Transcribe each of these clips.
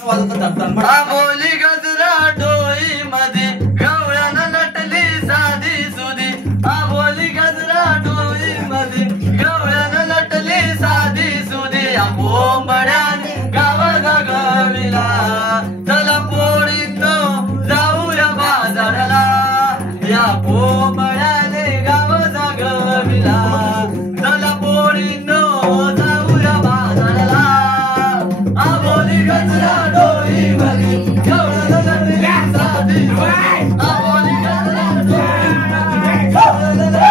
आबोली गजरा डोई मध्ये गवळ्यानं नटली साधी सुधी आबोली गजरा डोई मध्ये गवळ्यानं नटली साधी सुधी बोंबड्याने गाव गगविला चला पोळीतो जाऊया बाजाराला या बोंबड्याने गाव जागविला चला पोळीतो जाऊया बाजाराला आबोली गजरा डोई मध्ये गवळ्यानं नटली साधी सुधी आबोली गजरा डोई मध्ये गवळ्यानं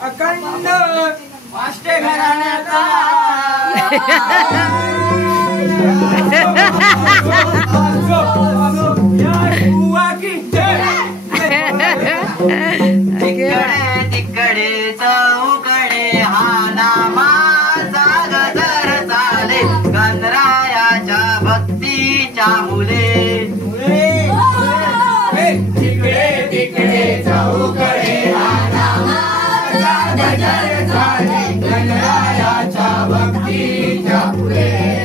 अखंड वाष्टे घराण्याचा तिकडे चौकडे हा नामाचा गजर चाले गणरायाच्या भक्तीच्या मुले तिकडे चौकडे हा नामाचा गजर चाले गणरायाच्या भक्तीच्या मुले